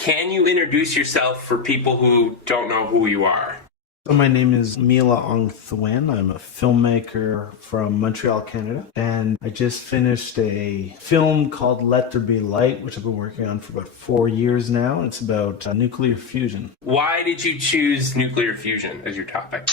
Can you introduce yourself for people who don't know who you are? So my name is Mila Aung-Thwin. I'm a filmmaker from Montreal, Canada. And I just finished a film called Let There Be Light, which I've been working on for about 4 years now. It's about nuclear fusion. Why did you choose nuclear fusion as your topic?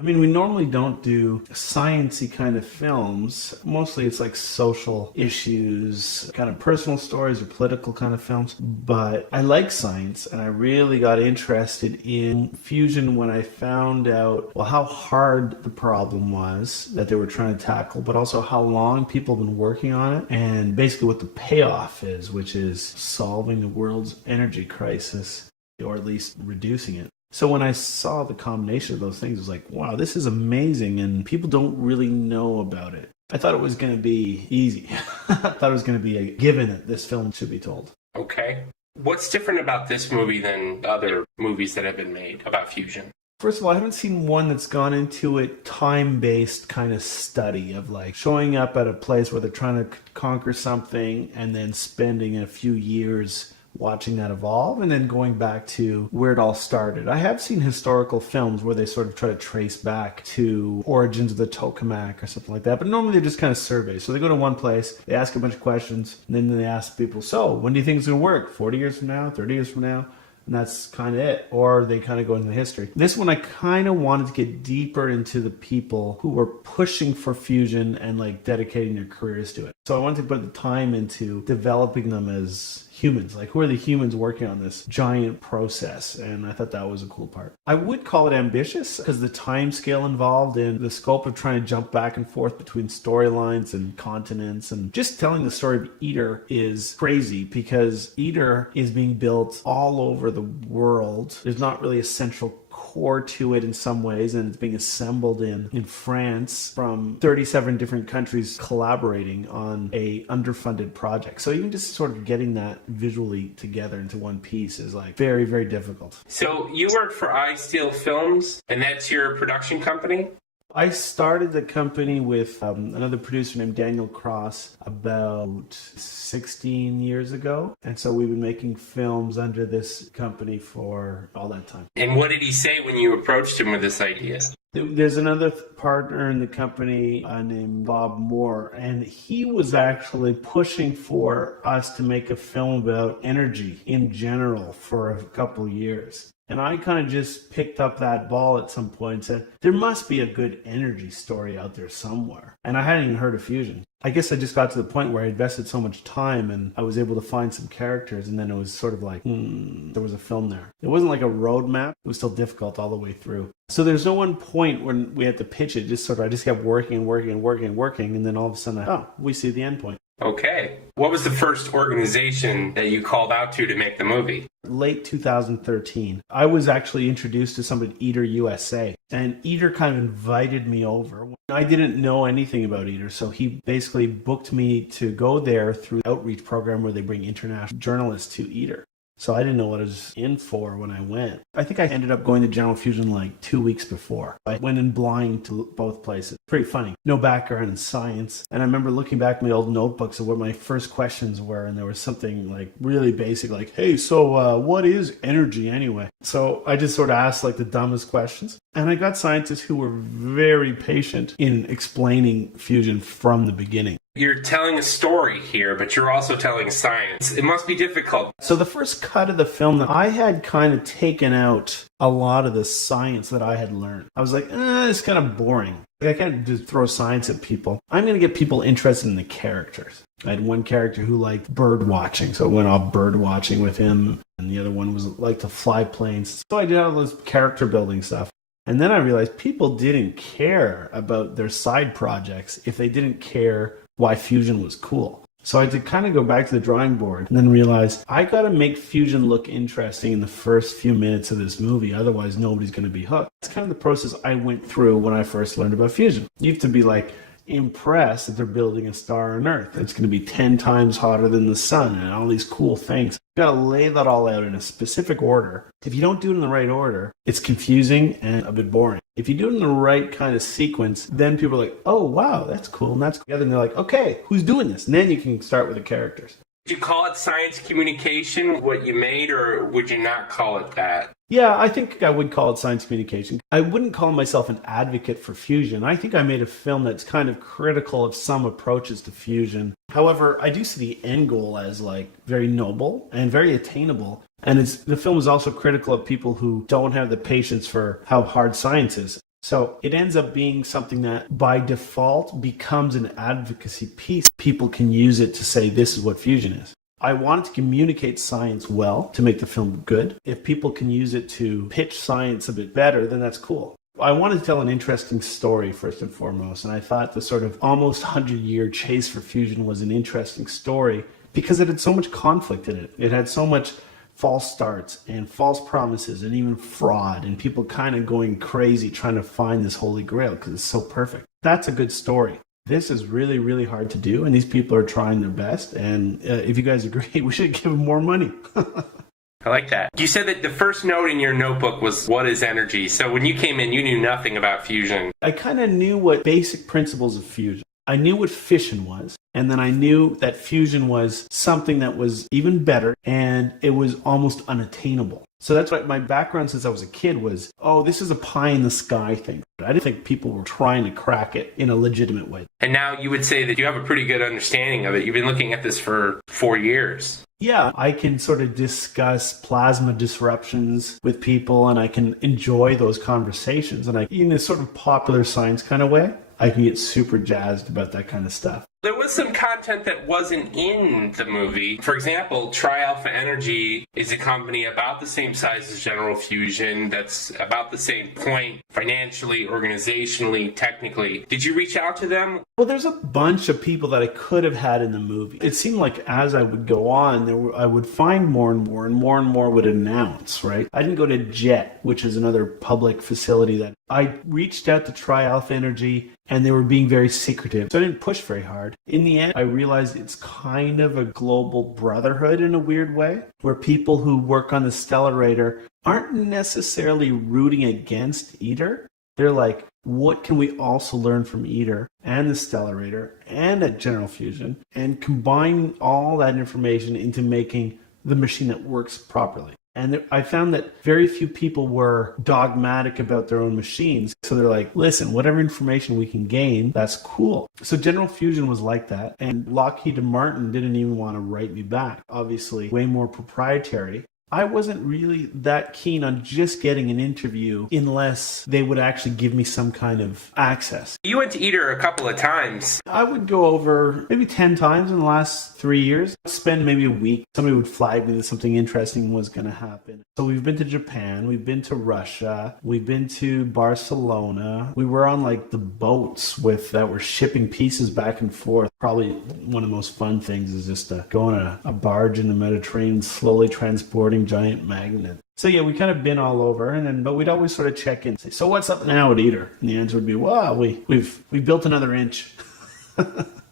I mean, we normally don't do science-y kind of films. Mostly it's like social issues, kind of personal stories or political kind of films. But I like science, and I really got interested in fusion when I found out, well, how hard the problem was that they were trying to tackle, but also how long people have been working on it, and basically what the payoff is, which is solving the world's energy crisis, or at least reducing it. So when I saw the combination of those things, I was like, wow, this is amazing, and people don't really know about it. I thought it was going to be easy. I thought it was going to be a given that this film should be told. Okay. What's different about this movie than other movies that have been made about fusion? First of all, I haven't seen one that's gone into a time-based kind of study of like showing up at a place where they're trying to conquer something and then spending a few years watching that evolve and then going back to where it all started. I have seen historical films where they sort of try to trace back to origins of the tokamak or something like that, but normally they're just kind of surveys. So they go to one place, they ask a bunch of questions, and then they ask people, so when do you think it's going to work? 40 years from now? 30 years from now? And that's kind of it. Or they kind of go into history. This one, I kind of wanted to get deeper into the people who were pushing for fusion and like dedicating their careers to it. So I wanted to put the time into developing them as humans. Like, who are the humans working on this giant process? And I thought that was a cool part. I would call it ambitious because the time scale involved in the scope of trying to jump back and forth between storylines and continents and just telling the story of ITER is crazy because ITER is being built all over the world. There's not really a central core to it in some ways, and it's being assembled in France from 37 different countries collaborating on a underfunded project. So even just sort of getting that visually together into one piece is like very, very difficult. So you work for Eyesteel Films, and that's your production company? I started the company with another producer named Daniel Cross about 16 years ago. And so we've been making films under this company for all that time. And what did he say when you approached him with this idea? There's another partner in the company named Bob Moore, and he was actually pushing for us to make a film about energy in general for a couple of years. And I kind of just picked up that ball at some point and said, there must be a good energy story out there somewhere. And I hadn't even heard of fusion. I guess I just got to the point where I invested so much time and I was able to find some characters, and then it was sort of like, there was a film there. It wasn't like a roadmap. It was still difficult all the way through. So there's no one point when we had to pitch it. I just kept working and working and working and working. And then all of a sudden, we see the end point. Okay. What was the first organization that you called out to make the movie? Late 2013. I was actually introduced to somebody at ITER USA, and ITER kind of invited me over. I didn't know anything about ITER, so he basically booked me to go there through the outreach program where they bring international journalists to ITER. So I didn't know what I was in for when I went. I think I ended up going to General Fusion like 2 weeks before. I went in blind to both places. Pretty funny. No background in science. And I remember looking back at my old notebooks of what my first questions were, and there was something like really basic, like, hey, so what is energy anyway? So I just sort of asked like the dumbest questions. And I got scientists who were very patient in explaining fusion from the beginning. You're telling a story here, but you're also telling science. It must be difficult. So the first cut of the film, I had kind of taken out a lot of the science that I had learned. I was like, it's kind of boring. I can't just throw science at people. I'm going to get people interested in the characters. I had one character who liked bird watching, so I went off bird watching with him. And the other one was like to fly planes. So I did all this character building stuff. And then I realized people didn't care about their side projects if they didn't care why fusion was cool. So I had to kind of go back to the drawing board and then realize I got to make fusion look interesting in the first few minutes of this movie. Otherwise, nobody's going to be hooked. It's kind of the process I went through when I first learned about fusion. You have to be like impressed that they're building a star on Earth. It's going to be 10 times hotter than the sun and all these cool things. You got to lay that all out in a specific order. If you don't do it in the right order, it's confusing and a bit boring. If you do it in the right kind of sequence, then people are like, oh, wow, that's cool. And that's together. And they're like, okay, who's doing this? And then you can start with the characters. Did you call it science communication, what you made, or would you not call it that? Yeah, I think I would call it science communication. I wouldn't call myself an advocate for fusion. I think I made a film that's kind of critical of some approaches to fusion. However, I do see the end goal as like very noble and very attainable. And the film is also critical of people who don't have the patience for how hard science is. So it ends up being something that by default becomes an advocacy piece. People can use it to say this is what fusion is. I wanted to communicate science well to make the film good. If people can use it to pitch science a bit better, then that's cool. I wanted to tell an interesting story first and foremost, and I thought the sort of almost 100-year chase for fusion was an interesting story because it had so much conflict in it. It had so much false starts and false promises and even fraud and people kind of going crazy trying to find this holy grail because it's so perfect. That's a good story. This is really, really hard to do, and these people are trying their best. And if you guys agree, we should give them more money. I like that. You said that the first note in your notebook was, what is energy? So when you came in, you knew nothing about fusion. I kind of knew what basic principles of fusion. I knew what fission was, and then I knew that fusion was something that was even better, and it was almost unattainable. So that's what my background since I was a kid was, oh, this is a pie in the sky thing. I didn't think people were trying to crack it in a legitimate way. And now you would say that you have a pretty good understanding of it. You've been looking at this for 4 years. Yeah, I can sort of discuss plasma disruptions with people, and I can enjoy those conversations. And in a sort of popular science kind of way, I can get super jazzed about that kind of stuff. There was some content that wasn't in the movie. For example, Tri-Alpha Energy is a company about the same size as General Fusion, that's about the same point financially, organizationally, technically. Did you reach out to them? Well, there's a bunch of people that I could have had in the movie. It seemed like as I would go on, I would find more and more, and more would announce, right? I didn't go to JET, which is another public facility that I reached out to Tri-Alpha Energy, and they were being very secretive. So I didn't push very hard. In the end, I realized it's kind of a global brotherhood in a weird way, where people who work on the Stellarator aren't necessarily rooting against ITER. They're like, what can we also learn from ITER and the Stellarator and at General Fusion and combine all that information into making the machine that works properly. And I found that very few people were dogmatic about their own machines. So they're like, listen, whatever information we can gain, that's cool. So General Fusion was like that. And Lockheed Martin didn't even want to write me back. Obviously, way more proprietary. I wasn't really that keen on just getting an interview unless they would actually give me some kind of access. You went to ITER a couple of times. I would go over maybe 10 times in the last 3 years. I'd spend maybe a week. Somebody would flag me that something interesting was going to happen. So we've been to Japan, we've been to Russia, we've been to Barcelona. We were on like the boats that were shipping pieces back and forth. Probably one of the most fun things is just to go on a barge in the Mediterranean, slowly transporting giant magnets. So yeah, we kind of been all over, but we'd always sort of check in, say, so what's up now at ITER? And the answer would be, well, we built another inch.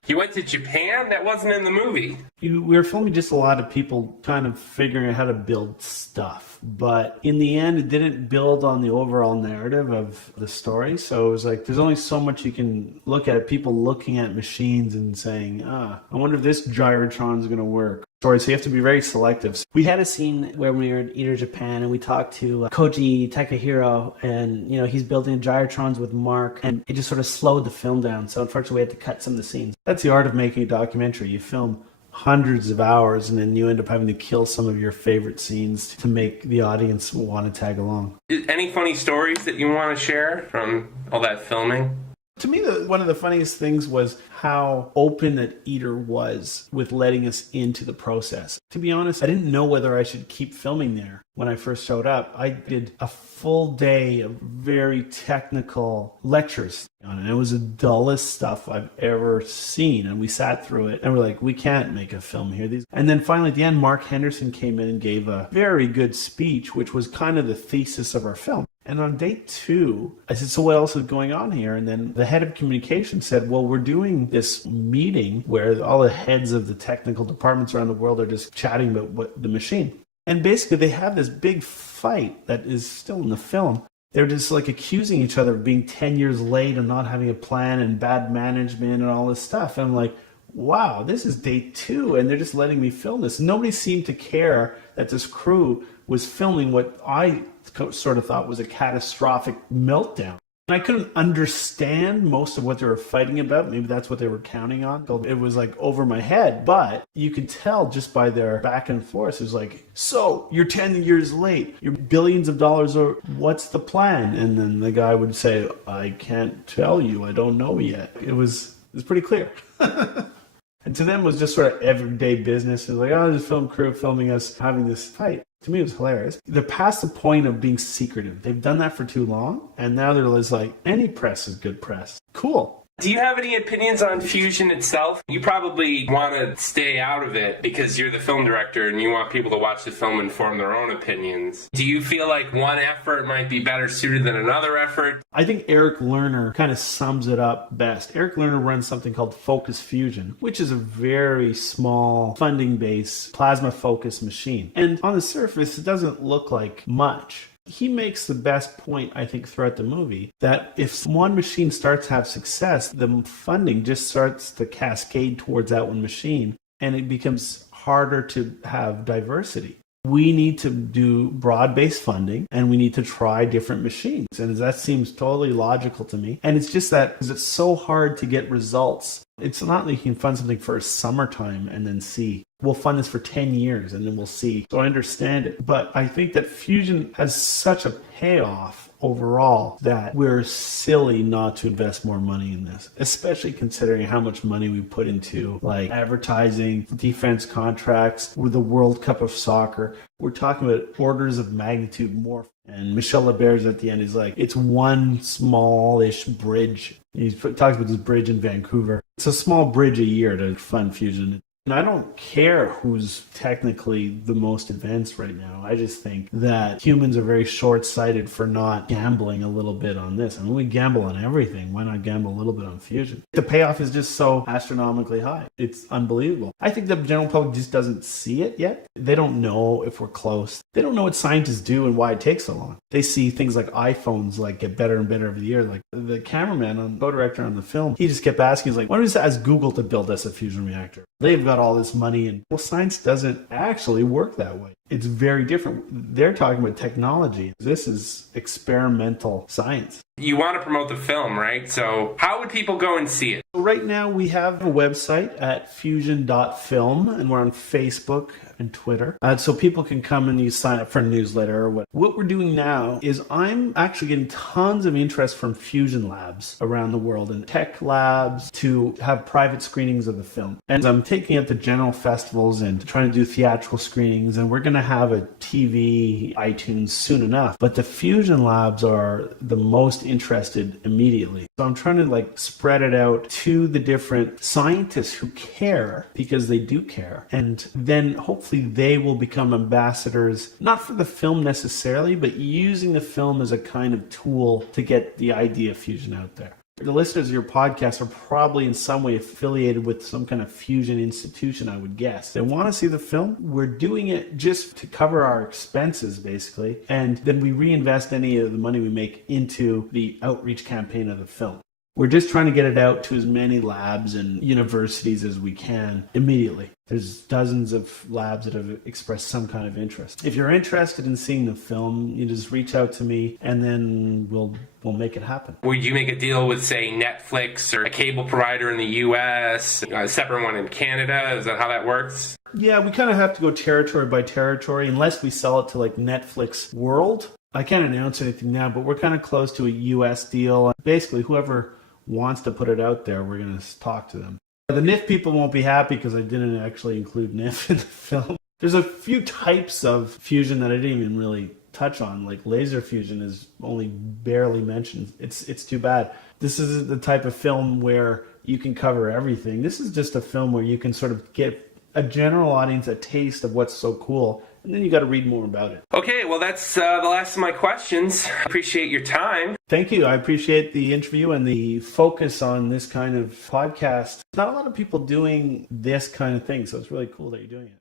You went to Japan? That wasn't in the movie. We were filming just a lot of people kind of figuring out how to build stuff. But in the end, it didn't build on the overall narrative of the story. So it was like, there's only so much you can look at. People looking at machines and saying, I wonder if this gyrotron is going to work. So you have to be very selective. We had a scene where we were in ITER Japan and we talked to Koji Takahiro, and he's building gyrotrons with Mark, and it just sort of slowed the film down. So unfortunately we had to cut some of the scenes. That's the art of making a documentary. You film hundreds of hours and then you end up having to kill some of your favorite scenes to make the audience want to tag along. Any funny stories that you want to share from all that filming? To me, one of the funniest things was how open that ITER was with letting us into the process. To be honest, I didn't know whether I should keep filming there. When I first showed up, I did a full day of very technical lectures on it. It was the dullest stuff I've ever seen. And we sat through it and we're like, we can't make a film here. And then finally at the end, Mark Henderson came in and gave a very good speech, which was kind of the thesis of our film. And on day 2, I said, so what else is going on here? And then the head of communication said, well, we're doing this meeting where all the heads of the technical departments around the world are just chatting about the machine. And basically they have this big fight that is still in the film. They're just like accusing each other of being 10 years late and not having a plan and bad management and all this stuff. And I'm like, wow, this is day 2 and they're just letting me film this. Nobody seemed to care that this crew was filming what I sort of thought was a catastrophic meltdown. I couldn't understand most of what they were fighting about. Maybe that's what they were counting on. It was like over my head, but you could tell just by their back and forth. It was like, so you're 10 years late. You're billions of dollars. Or what's the plan? And then the guy would say, I can't tell you. I don't know yet. It was pretty clear. And to them, it was just sort of everyday business. It was like, oh, there's a film crew filming us having this fight. To me, it was hilarious. They're past the point of being secretive. They've done that for too long. And now they're just like, any press is good press. Cool. Do you have any opinions on fusion itself? You probably want to stay out of it because you're the film director and you want people to watch the film and form their own opinions. Do you feel like one effort might be better suited than another effort? I think Eric Lerner kind of sums it up best. Eric Lerner runs something called Focus Fusion, which is a very small funding-based plasma focus machine. And on the surface, it doesn't look like much. He makes the best point, I think, throughout the movie, that if one machine starts to have success, the funding just starts to cascade towards that one machine, and it becomes harder to have diversity. We need to do broad-based funding, and we need to try different machines. And that seems totally logical to me. And it's just that because it's so hard to get results. It's not like you can fund something for a summertime and then see. We'll fund this for 10 years and then we'll see. So I understand it. But I think that fusion has such a payoff overall that we're silly not to invest more money in this, especially considering how much money we put into like advertising, defense contracts, with the World Cup of soccer. We're talking about orders of magnitude more. And Michel Leber's at the end is like, it's one smallish bridge. He talks about this bridge in Vancouver. It's a small bridge a year to fund fusion. And I don't care who's technically the most advanced right now. I just think that humans are very short-sighted for not gambling a little bit on this. I mean, we gamble on everything. Why not gamble a little bit on fusion? The payoff is just so astronomically high. It's unbelievable. I think the general public just doesn't see it yet. They don't know if we're close. They don't know what scientists do and why it takes so long. They see things like iPhones like get better and better every year. Like the cameraman, co-director on the film, he just kept asking, he's like, why don't we just ask Google to build us a fusion reactor? They've got all this money, and well, science doesn't actually work that way. It's very different. They're talking about technology. This is experimental science. You want to promote the film, right? So how would people go and see it? Right now we have a website at fusion.film, and we're on Facebook and Twitter. So people can come and you sign up for a newsletter or what. What we're doing now is I'm actually getting tons of interest from fusion labs around the world and tech labs to have private screenings of the film. And I'm taking it to general festivals and trying to do theatrical screenings, and we're going to have a TV, iTunes soon enough. But the fusion labs are the most interested immediately. So I'm trying to like spread it out to the different scientists who care, because they do care. And then hopefully they will become ambassadors, not for the film necessarily, but using the film as a kind of tool to get the idea of fusion out there. The listeners of your podcast are probably in some way affiliated with some kind of fusion institution, I would guess. They want to see the film. We're doing it just to cover our expenses, basically. And then we reinvest any of the money we make into the outreach campaign of the film. We're just trying to get it out to as many labs and universities as we can immediately. There's dozens of labs that have expressed some kind of interest. If you're interested in seeing the film, you just reach out to me and then we'll make it happen. Would you make a deal with, say, Netflix or a cable provider in the US, a separate one in Canada? Is that how that works? Yeah, we kind of have to go territory by territory unless we sell it to like Netflix World. I can't announce anything now, but we're kind of close to a US deal. Basically, whoever wants to put it out there, we're going to talk to them. The NIF people won't be happy because I didn't actually include NIF in the film. There's a few types of fusion that I didn't even really touch on, like laser fusion is only barely mentioned. It's too bad. This is the type of film where you can cover everything. This is just a film where you can sort of get a general audience a taste of what's so cool, and then you got to read more about it. Okay, well, that's the last of my questions. Appreciate your time. Thank you. I appreciate the interview and the focus on this kind of podcast. Not a lot of people doing this kind of thing, so it's really cool that you're doing it.